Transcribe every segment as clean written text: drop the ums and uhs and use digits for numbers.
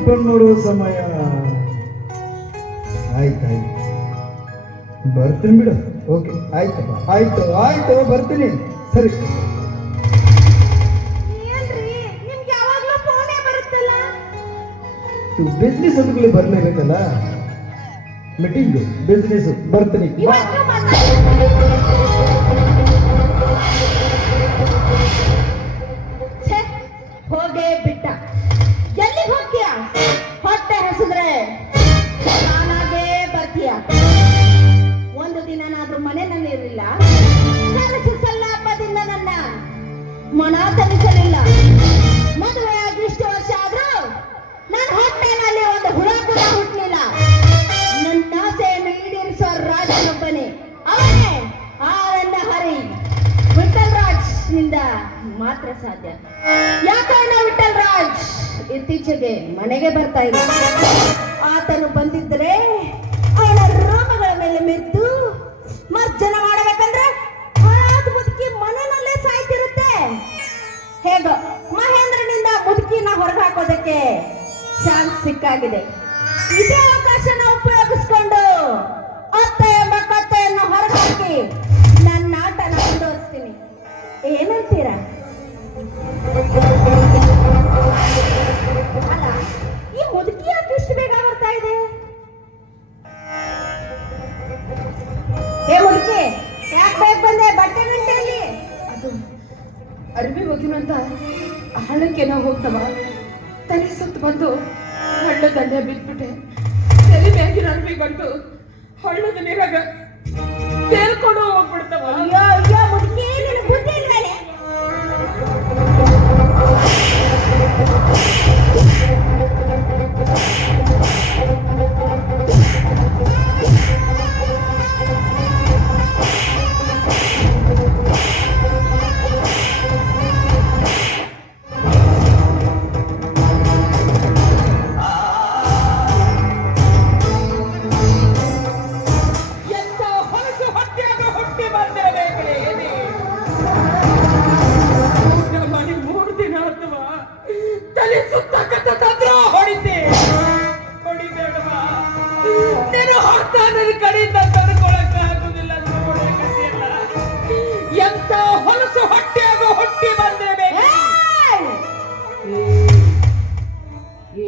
Tiffin ನೋಡುವ ಸಮಯ ಆಯ್ತಾಯ್ತು, ಬರ್ತೀನಿ ಬಿಡು. ಓಕೆ, ಆಯ್ತಪ್ಪ, ಆಯ್ತು ಆಯ್ತು, ಬರ್ತೀನಿ. ಸರಿ. ಬಿಸ್ನೆಸ್ ಅಂದ್ಗಳು ಬರ್ಲೇಬೇಕಲ್ಲ, ಮೀಟಿಂಗ್ ಬಿಸ್ನೆಸ್, ಬರ್ತೀನಿ. ಹೋಗೇ ಬಿಟ್ಟ. ಎಲ್ಲಿ ಹೋಗ್ತೀಯ? ಹೊಟ್ಟೆ ಹಸಿದ್ರೆ ನಾನಾಗೇ ಬರ್ತೀಯ. ಒಂದು ದಿನನಾದ್ರೂ ಮನೆಯಲ್ಲಿ ಇರಲಿಲ್ಲ, ಸಲ್ಲಾಪದಿಂದ ನನ್ನ ಮನ ತನಿಸಲಿಲ್ಲ. ಮದುವೆಯಾಗಿ ಇಷ್ಟು ವರ್ಷ ಆದ್ರೂ ನನ್ನ ಹೊಟ್ಟೆನಲ್ಲಿ ಒಂದು ಹುಳ ಕೂಡ ಹುಟ್ಟಲಿಲ್ಲ. ನನ್ನ ಆಸೆಯನ್ನು ಈಡೇರಿಸುವ ರಾಜನೊಬ್ಬನೇ, ಅವನೇ ಆ ನನ್ನ ಹರಿ ವಿಠಲ್ ರಾಜ್ ನಿಂದ ಮಾತ್ರ ಸಾಧ್ಯ. ಯಾಕಂದ್ರೆ ವಿಠಲ್ ರಾಜ್ ಇತ್ತೀಚೆಗೆ ಮನೆಗೆ ಬರ್ತಾ ಇಲ್ಲ. ಆತನು ಬಂದಿದ್ರೆ ಅವನ ರೋಮಗಳ ಮೇಲೆ ಮೆದ್ದು ಮರ್ಜನ ಮಾಡಬೇಕಂದ್ರೆ ಮುದುಕಿ ಮನೆಯಲ್ಲೇ ಸಾಯ್ತಿರುತ್ತೆ. ಹೇಗೋ ಮಹೇಂದ್ರನಿಂದ ಮುದುಕಿನ ಹೊರಗೆ ಹಾಕೋದಕ್ಕೆ ಚಾನ್ಸ್ ಸಿಕ್ಕಾಗಿದೆ. ಇದೇ ಅವಕಾಶನ ಉಪಯೋಗಿಸ್ಕೊಂಡು ಅತ್ತೆ ಎಂಬ ಕತ್ತೆಯನ್ನು ಹೊರಗೆ ಹಾಕಿ ನನ್ನ ಆಟನ ಮುಂದುವರಿಸ್ತೀನಿ. ಏನಂತೀರಾ? ಅಲ್ಲ, ಈ ಮುದುಕಿ ಯಾಕೆ ಇಷ್ಟು ಬೇಗ ಬರ್ತಾ ಇದೆ? ಏ ಮುದುಕಿ, ಯಾಕೆ ಬೇಗ ಬಂದೆ? ಬಟ್ಟೆ ಗಂಟೆಯಲ್ಲಿ ಅದು ಅರಿವಿ ಹೋಗಿನಂತ ಹಳ್ಳಕ್ಕೆ ನಾವು ಹೋಗ್ತವ, ತಲೆ ಸುತ್ತ ಬಂದು ಹಳ್ಳ ದಂಡೆ ಬಿದ್ಬಿಟ್ಟೆ. ತಲೆ ಮ್ಯಾಗಿನ ಅರಿವಿ ಗಂಟು ಹಳ್ಳದ ನೀರಾಗ ತೇಲ್ಕೊಂಡು ಹೋಗ್ಬಿಡ್ತವ. ಅಯ್ಯೋ ಅಯ್ಯೋ ಮುದುಕಿ, ನಿನ್ನ ಬುದ್ಧಿ ಇಲ್ವೇನೆ?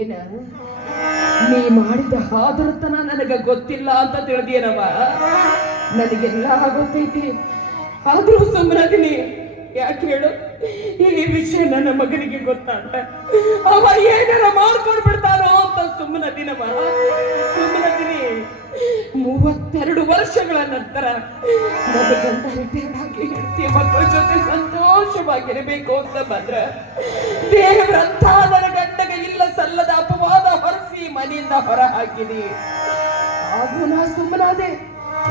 ಏನ ನೀ ಮಾಡಿದ ಹಾದರತನ ನನಗ ಗೊತ್ತಿಲ್ಲ ಅಂತ ತಿಳಿದೇನವ? ನನಗೆಲ್ಲ ಗೊತ್ತೈತಿ, ಆದ್ರೂ ಸುಮ್ಮನದಿನಿ. ಯಾಕೆ ಹೇಳು? ಈ ವಿಷಯ ನನ್ನ ಮಗನಿಗೆ ಗೊತ್ತಾಗ ಅವ ಏನಾರ ಮಾಡ್ಕೊಂಡು ಬಿಡ್ತಾನೋ ಅಂತ ಸುಮ್ಮನದಿನವ. ಸುಮ್ಮನದಿನಿ. 32 ವರ್ಷಗಳ ನಂತರ ನನ್ನ ಗಂಡ ರಿಟೈರ್ಡ್ ಆಗಿ ಹೆಂಡತಿ ಮಕ್ಕಳ ಜೊತೆ ಸಂತೋಷವಾಗಿರಬೇಕು ಅಂತ ಬಂದ್ರ ದೇವರಂತ ನನ್ನ ಗಂಡಗೆ ಇಲ್ಲ ಸಲ್ಲದ ಅಪವಾದ ಹೊರಿಸಿ ಮನೆಯಿಂದ ಹೊರ ಹಾಕಿದಿ. ಹಾಗೂ ನಾ ಸುಮ್ಮನಾದೆ.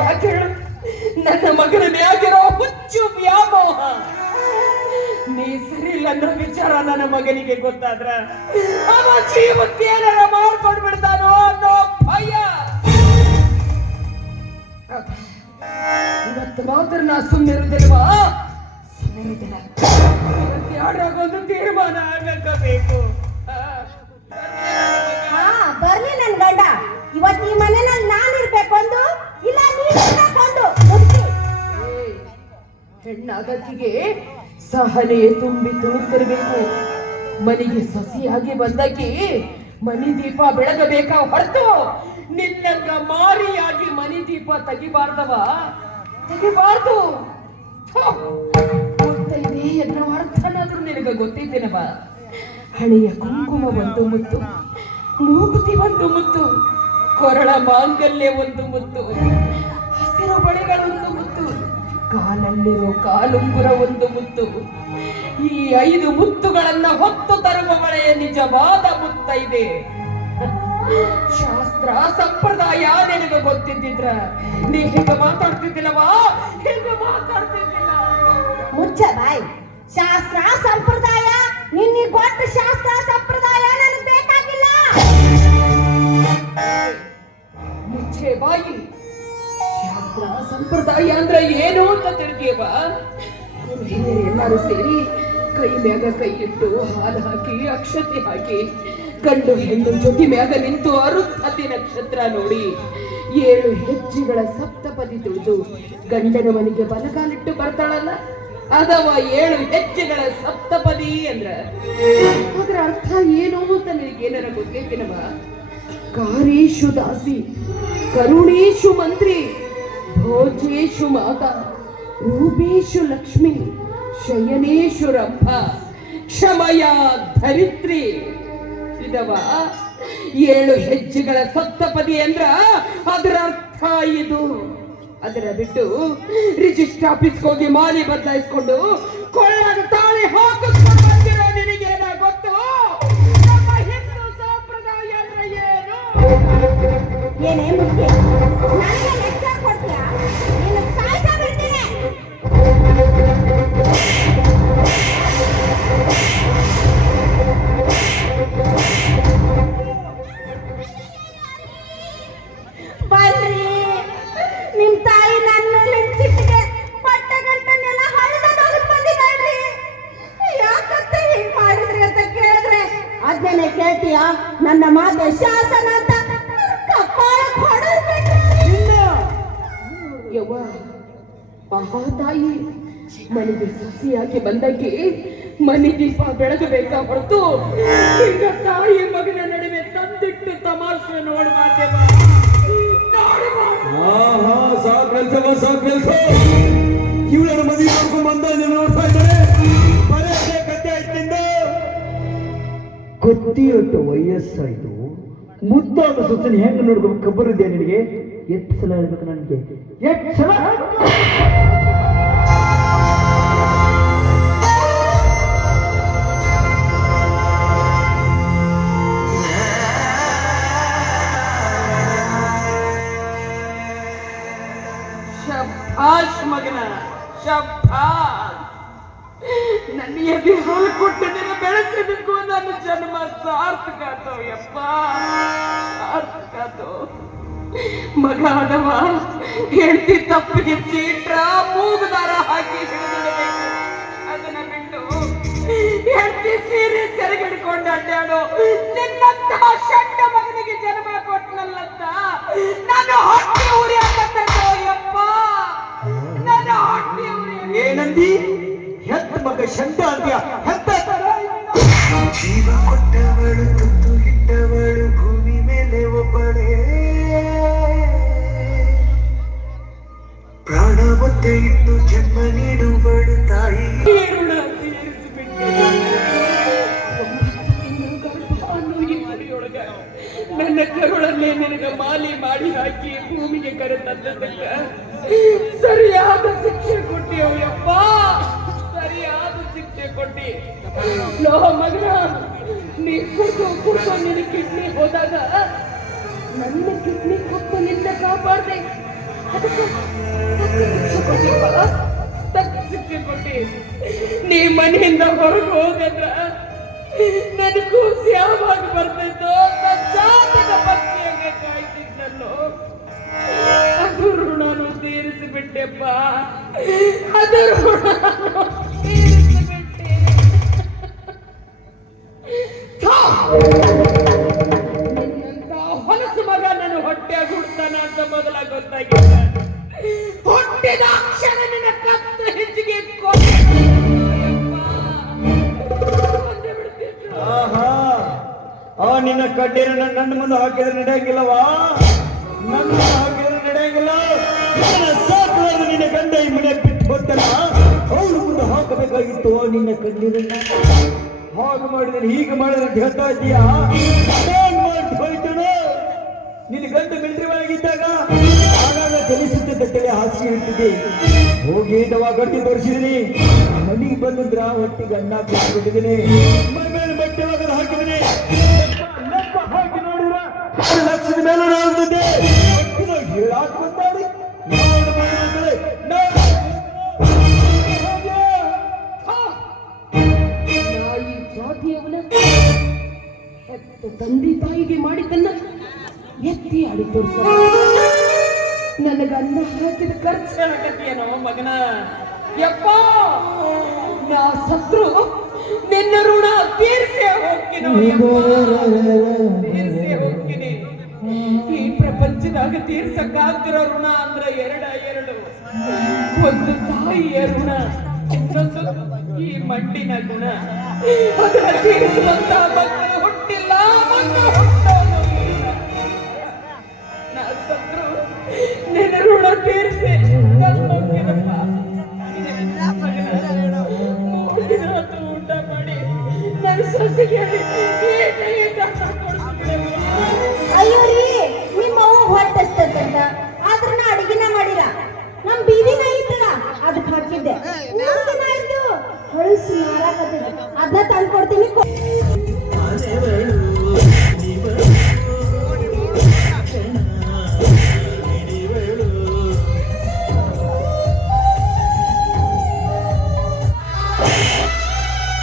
ಯಾಕೆ ಹೇಳು? ನನ್ನ ಮಗನ ಮ್ಯಾಗಿರೋ ಹುಚ್ಚು ವ್ಯಾಮೋಹ. ನೀ ಸರಿ ಇಲ್ಲ ಅನ್ನೋ ವಿಚಾರ ನನ್ನ ಮಗನಿಗೆ ಗೊತ್ತಾದ್ರ ಅವ ಜೀವಕ್ಕೆ ಏನಾರ ಮಾಡ್ಕೊಂಡು ಬಿಡ್ತಾನೋ ಅನ್ನೋ ಭಯ. ಇವತ್ತು ಮಾತ್ರ ನಾ ಸುಮ್ಮನಿರುವುದಿಲ್ವಾ? ಸುಮ್ಮನಿರುವುದಿಲ್ಲ. ಯಾರಾಗೊಂದು ತೀರ್ಮಾನ ಆಗಬೇಕು. ಬರ್ಲಿ ನನ್ ಗಂಡ. ಇವತ್ತು ಈ ಮನೆಯಲ್ಲಿ ನಾನಿರ್ಬೇಕು ಒಂದು, ಇಲ್ಲ ನೀನು ಹೆಣ್ಣಾಗತ್ತಿಗೆ ಸಹನೆ ತುಂಬಿ ತುಳುತ್ತಿರಬೇಕು. ಮನೆಗೆ ಸೊಸೆಯಾಗಿ ಬಂದಾಕಿ ಮನಿ ದೀಪ ಬೆಳಗಬೇಕಾ ಹೊರತು ನಿನ್ನಂಗ ಮಾರಿಯಾಗಿ ಮನಿ ದೀಪ ತೆಗಿಬಾರ್ದವ, ತೆಗಿಬಾರ್ದು. ಗೊತ್ತೈದೆ ಅನ್ನೋ ಅರ್ಥನಾದ್ರೂ ನಿನಗ ಗೊತ್ತೈತೇನವ? ಹಳೆಯ ಕುಂಕುಮ ಒಂದು ಮುತ್ತು, ಮೂಗುತಿ ಒಂದು ಮುತ್ತು, ಕೊರಳ ಮಾಂಗಲ್ಯ ಒಂದು ಮುತ್ತು, ಹಸಿರು ಬಳೆಗಳೊಂದು ಮುತ್ತು, ಕಾಲಲ್ಲಿರೋ ಕಾಲುಂಗುರ ಒಂದು ಮುತ್ತು. ಈ 5 ಮುತ್ತುಗಳನ್ನ ಹೊತ್ತು ತರುವ ಬಳೆಯ ನಿಜವಾದ ಮುತ್ತ ಇದೆ. ಶಾಸ್ತ್ರ ಸಂಪ್ರದಾಯ ನಿನಗೆ ಗೊತ್ತಿದ್ದಿದ್ರ ನೀ ಹೇಗ ಮಾತಾಡ್ತಿದ್ದಿಲ್ಲವಾ? ಹೇಗ ಮಾತಾಡ್ತಿದ್ದಿಲ್ಲ? ಮುಚ್ಚ ಬಾಯ್. ಶಾಸ್ತ್ರ ಸಂಪ್ರದಾಯ ನಿನ್ನ ಕೊಟ್ಟ ಶಾಸ್ತ್ರ ಸಂಪ್ರದಾಯ ನನಗೆ ಬೇಕಾಗಿಲ್ಲ. ಮುಚ್ಚೆ ಬಾಯಿ. ಶಾಸ್ತ್ರ ಸಂಪ್ರದಾಯ ಅಂದ್ರೆ ಏನು ಅಂತ ತಿಳಿದೀವ? ಎಲ್ಲರೂ ಸೇರಿ ಕೈ ಮ್ಯಾಗ ಕೈ ಇಟ್ಟು ಹಾಲು ಹಾಕಿ ಅಕ್ಷತೆ ಹಾಕಿ ಗಂಡು ಹೆಣ್ಣು ಜೊತೆ ಮ್ಯಾಗ ನಿಂತು ಅರುಂಧತಿ ನಕ್ಷತ್ರ ನೋಡಿ 7 ಹೆಜ್ಜೆಗಳ ಸಪ್ತಪದಿ ತುಳಿದು ಗಂಡನ ಮನೆಗೆ ಬಲಗಾಲಿಟ್ಟು ಬರ್ತಾಳಲ್ಲ, ಅದವ 7 ಹೆಜ್ಜೆಗಳ ಸಪ್ತಪದಿ ಅಂದ್ರ ಅದರ ಅರ್ಥ ಏನು ಅಂತ ನಿನಗೇನಾರ ಗೊತ್ತೈತಿನವ? ಕಾರೇಶು ದಾಸಿ, ಕರುಣೇಶು ಮಂತ್ರಿ, ಭೋಜೇಶು ಮಾತಾ, ರೂಪೇಶು ಲಕ್ಷ್ಮಿ, ಶಯನೇಶು ರಂಭ, ಕ್ಷಮಯ ಧರಿತ್ರಿ. ಇದವ 7 ಹೆಜ್ಜೆಗಳ ಸಪ್ತಪದಿ ಅಂದ್ರ ಅದರ ಅರ್ಥ ಇದು. ಅದರ ಬಿಟ್ಟು ರಿಜಿಸ್ಟರ್ ಆಫೀಸ್ಗೆ ಹೋಗಿ ಮಾಲಿ ಬದಲಾಯಿಸ್ಕೊಂಡು ಕೊಳ್ಳಾಗ ತಾಳಿ ಹಾಕಿಸ್ಕೊಂಡು ಬಂದಿರೋ ನಿನಗೇನ ಗೊತ್ತು? ನಮ್ಮ ಹಿಂದೂ ಸಂಪ್ರದಾಯ ಅಂದ್ರೆ ಏನು? ಏನೇ ಮುಖ್ಯ ನನಗೆ ಲೆಕ್ಚರ್ ಕೊಡ್ತೀಯಾ? ನೀನು ಸಾಯ್ಸ ಬಿಡ್ತೀನಿ. ಬರ್ರಿ, ನಿಮ್ ತಾಯಿ ನನ್ನ ಮೇಲೆ ಸಿಟ್ಟಿಗೆ ಬಟ್ಟೆ ಗಂಟನ್ನೆಲ್ಲ ಹರಿದು ಬಂದಿದ್ದಾಳ್ರಿ. ಯಾಕಂತ ಹೀಗ್ ಮಾಡಿದ್ರಿ ಅಂತ ಕೇಳಿದ್ರೆ ಅದ್ನೇ ಕೇಳ್ತೀಯ? ನನ್ನ ಮಾತೆ ಶಾಸನ ಅಂತ ಕಪಾಳ ಯವ್ವ, ಆಹಾ ತಾಯಿ, ಮನೆಗೆ ಸಸಿಯಾಗಿ ಬಂದಾಗಿ ಮನೆ ದೀಪ ಬೆಳಗಬೇಕಾ ಹೊರತು ಈಗ ತಾಯಿ ಮಗನ ನಡುವೆ ತಂದಿಟ್ಟು ತಮಾಷೆ ನೋಡ್ಬಾರ್ದೇವ. ಇವಳನ್ನ ಮದುವೆ ಮಾಡ್ಕೊಂಡ್ ಬಂದ ನೋಡ್ತಾ ಇದ್ದಾರೆ. ಬರೇ ಕತ್ತೆ ಆಯ್ತಿಂದ ಕೊತ್ತಿಯೊಟ್ಟು ವಯಸ್ಸಾಯ್ತು, ಮುದ್ದಾದ ಸುತ್ತನ ಹೆಂಗ್ ನೋಡ್ಬೇಕು ಖಬರ್ ಇದೆಯಾ ನಿನಗೆ? ಎಷ್ಟು ಸಲ ಹೇಳ್ಬೇಕು ನನಗೆ? ಎಷ್ಟು ಸಲ? ಶಭಾಷ್ ಮಗನ, ಶಭಾಷ್. ನನ್ನ ಎದೆ ಹಾಲು ಕೊಟ್ಟು ನಿನ್ನ ಬೆಳೆಸಿದಕ್ಕೂ ನನ್ನ ಜನ್ಮ ಸಾರ್ಥಕ ಆತೋ ಯಪ್ಪ, ಸಾರ್ಥಕ ಆತೋ. ಮಗ ಆದವ ಹೆಂಡತಿ ತಪ್ಪಿಗೆ ಚೀಟ್ರ ಮೂಗುದಾರ ಹಾಕಿ ಹಿಡಿದಿಡಬೇಕು. ಅದನ್ನ ಬಿಟ್ಟು ಹೆಂಡತಿ ಸೀರೆ ಸೆರಗಿಡ್ಕೊಂಡು ಅಡ್ಡಾಡೋ ನಿನ್ನಂತಹ ಷಂಡ ಮಗನಿಗೆ ಜನ್ಮ ಕೊಟ್ಟನಲ್ಲಂತ ನನ್ನ ಹೊಟ್ಟೆ ಉರಿ ಆಗತ್ತೋ ಯಪ್ಪ, ನನ್ನ ಹೊಟ್ಟೆ ಉರಿ. ಏನಂದಿ? ಹೆತ್ತ ಮಗ ಶಂಡ ಅಂದ್ಯಾ? ಹೆತ್ತ ಜೀವ ಕೊಟ್ಟವಳು, ತುತ್ತು ಇಟ್ಟವಳು, ಭೂಮಿ ಮೇಲೆ ಒಬ್ಬಳೇ, ಪ್ರಾಣ ಒತ್ತೆ ಇಟ್ಟು ಜನ್ಮ ನೀಡುವಳು ತಾಯಿ. ನನ್ನ ಕರುಳನ್ನೇ ನಿನಗ ಮಾಲಿ ಮಾಡಿ ಹಾಕಿ ಭೂಮಿಗೆ ಕರೆ ತಂದಕ್ಕ ಸರಿಯಾದ ಶಿಕ್ಷೆ ಕೊಟ್ಟಿಯೋ ಯಪ್ಪ, ಸರಿಯಾದ ಶಿಕ್ಷೆ ಕೊಟ್ಟಿ. ಲೋ ಮಗನ, ನೀ ಕುಡ್ಕೊ ನಿನ್ನ ಕಿಡ್ನಿ ಹೋದಾಗ ನನ್ನ ಕಿಡ್ನಿ ಕೊಟ್ಟು ನಿನ್ನ ಕಾಪಾಡ್ದೆ. ಅದಕ್ಕೆ ಶಿಕ್ಷೆ ಕೊಟ್ಟಿಪ್ಪ, ತಕ್ಕ ಶಿಕ್ಷೆ ಕೊಟ್ಟಿ. ನೀ ಮನೆಯಿಂದ ಹೊರಗೆ ಹೋಗಂದ್ರ ನನ್ನ ಕೂಸಿ ಯಾವಾಗ ಬರ್ತೈತೋ ಜಾತಕ ಪತ್ನಿಯಾಗೆ ಕಾಯ್ತಿದ್ನಲ್ಲೋ. ಅದು ಋಣನು ತೀರಿಸಿಬಿಟ್ಟೆಪ್ಪ, ಅದು ಋಣನು ತೀರಿಸಿಬಿಟ್ಟೆ. ನಿನ್ನಂತ ಹೊಲಸು ಮಗ ನನ್ನ ಹೊಟ್ಟೆಯಾಗ ಹುಡ್ತಾನ ಅಂತ ಮೊದಲ ಗೊತ್ತಾಗಿಲ್ಲ. ಹುಟ್ಟಿದ ಅಕ್ಷರ ನಿನ್ನ ಕತ್ತು ಹೆಚ್ಚಿಗೆ ನಿನ್ನ ಕಡ್ಡಿನ ನನ್ನ ಮುಂದೆ ಹಾಕಿದ್ರೆ ನಡೆಯಂಗಿಲ್ಲವಾ? ನನ್ನ ಮುಂದೆ ಹಾಕಿದ್ರೆ ನಡೆಯಂಗಿಲ್ಲ. ಸಾಕಲಾದ ನಿನ್ನ ಗಂಡ ಈ ಮನೆ ಬಿಟ್ಟು ಹೋಗ್ತಾನ, ಅವಳು ಮುಂದೆ ಹಾಕಬೇಕಾಗಿತ್ತು ನಿನ್ನ ಕಣ್ಣೀರನ್ನ. ಹಾಗೆ ಮಾಡಿದ್ರೆ ಹೀಗೆ ಮಾಡಿದ್ರೆ ಹೇಳ್ತಾ ಇದ್ದೀಯಾ? ಹೋಯ್ತಾನು ನಿನ್ನ ಗಂಡ ಮಿಲಿಟರಿ ಒಳಗಿದ್ದಾಗ ಆಗಾಗ ಕಲಿಸುತ್ತಿದ್ದ ತಲೆ ಹಾಸಿ ಇರ್ತಿದ್ದೆ. ಹೋಗಿ ದವಾ ಗಟ್ಟಿ ತೋರಿಸಿದೀನಿ, ಮನೆಗೆ ಬಂದಿದ್ರ ಹೊಟ್ಟಿಗೆ ಅನ್ನ ಕೊಟ್ಬಿಟ್ಟಿದ್ದೀನಿ, ಮಗನ ಬಟ್ಟೆ ಒಳಗಡೆ ಹಾಕಿದ್ದೀನಿ. ಹಾಕಿ ನೋಡಿದ್ರ ಲಕ್ಷದ ಮೇಲೆ ಆಗುತ್ತದೆ. ಹೇಳಾಕ್ ಬಂದಾಡಿ ನಾಯಿ ಜಾತಿಯವನ ತಂದೆ ತಾಯಿಗೆ ಮಾಡಿದ್ದನ್ನ ಎತ್ತಿ ಆಡಿ ತೋರಿಸ. ನನಗ ಅನ್ನ ಹಾಕಿದ ಖರ್ಚು ಹೇಳಕತ್ತೀಯನೋ ಮಗನ. ಯಪ್ಪ, ನಾ ಸತ್ರು ನಿನ್ನ ಋಣ ತೀರ್ಸೇ ಹೋಗ್ತೀನಿ ತೀರ್ಸೇ ಹೋಗ್ತೀನಿ. ಈ ಪ್ರಪಂಚದಾಗ ತೀರ್ಸಕ್ಕಾಗ್ತಿರೋ ಋಣ ಅಂದ್ರೆ ಎರಡು. ಒಂದು ತಾಯಿಯ ಋಣ, ಇನ್ನೊಂದು ಈ ಮಣ್ಣಿನ ಗುಣ. ಅದರ ತೀರಿಸುವಂತ ಮಕ್ಕಳು ಹುಟ್ಟಿಲ್ಲ, ಮಕ್ಕಳು ಹುಟ್ಟೋದು ಇಲ್ಲ. ನಾ ಸತ್ರು ನಿನ್ನ ಋಣ ತೀರಿಸಿ ಊಟ ಮಾಡಿ ನನ್ನ ಸೊಸೆಗೆ ಅಯ್ಯೋ ರೀ, ನಿಮ್ಮ ಅವ್ವ ಹೊಟ್ಟೆಸ್ತಂತ ಆದ್ರ ನಾ ಅಡಿಗೆನ ಮಾಡಿಲ್ಲ. ನಮ್ ಬೀದಿನ ಐತಲ್ಲ ಅದಕ್ಕೆ ಹಾಕಿದ್ದೆ. 3 ದಿನ ಆಯ್ತು ಹೊಳಸು ಮಾರಾಕತ್ತಿದ್ದೆ, ಅದನ್ನ ತಂದ್ಕೊಡ್ತೀನಿ.